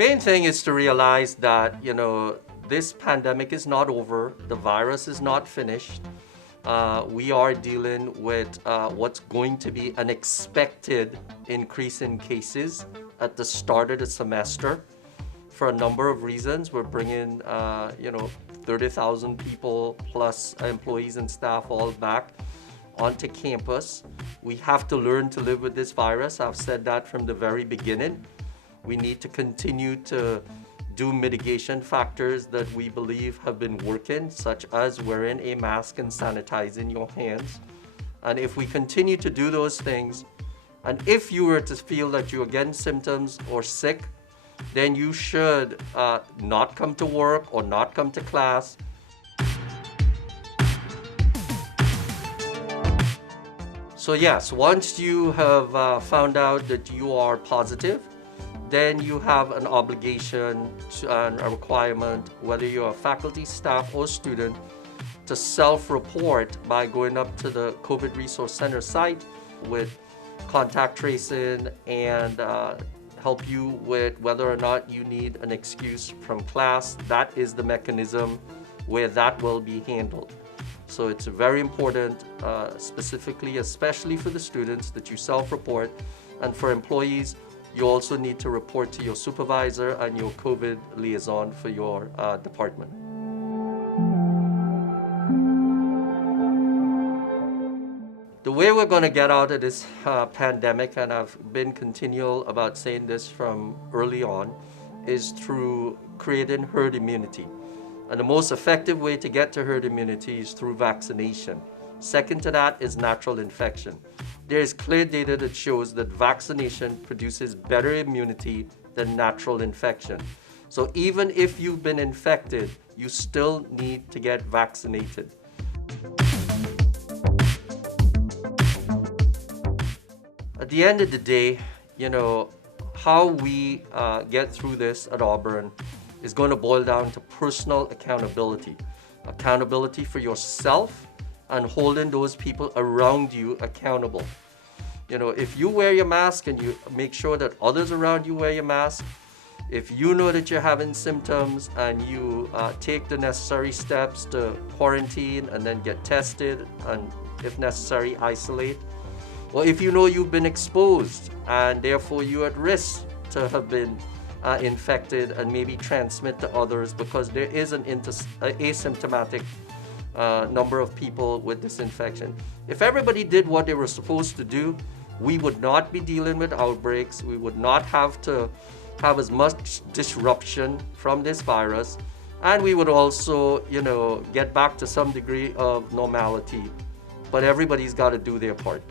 Main thing is to realize that, this pandemic is not over. The virus is not finished. We are dealing with what's going to be an expected increase in cases at the start of the semester. For a number of reasons, we're bringing, 30,000 people plus employees and staff all back onto campus. We have to learn to live with this virus. I've said that from the very beginning. We need to continue to do mitigation factors that we believe have been working, such as wearing a mask and sanitizing your hands. And if we continue to do those things, and if you were to feel that you're getting symptoms or sick, then you should not come to work or not come to class. So yes, once you have found out that you are positive, then you have an obligation and a requirement, whether you're a faculty, staff, or student, to self-report by going up to the COVID Resource Center site with contact tracing and help you with whether or not you need an excuse from class. That is the mechanism where that will be handled. So it's very important, specifically, especially for the students, that you self-report. And for employees, you also need to report to your supervisor and your COVID liaison for your department. The way we're going to get out of this pandemic, and I've been continual about saying this from early on, is through creating herd immunity. And the most effective way to get to herd immunity is through vaccination. Second to that is natural infection. There is clear data that shows that vaccination produces better immunity than natural infection. So even if you've been infected, you still need to get vaccinated. At the end of the day, how we get through this at Auburn is going to boil down to personal accountability. Accountability for yourself and holding those people around you accountable. If you wear your mask and you make sure that others around you wear your mask, if you know that you're having symptoms and you take the necessary steps to quarantine and then get tested and, if necessary, isolate, or if you know you've been exposed and therefore you're at risk to have been infected and maybe transmit to others, because there is an asymptomatic number of people with this infection. If everybody did what they were supposed to do, we would not be dealing with outbreaks. We would not have to have as much disruption from this virus. And we would also, get back to some degree of normality. But everybody's got to do their part.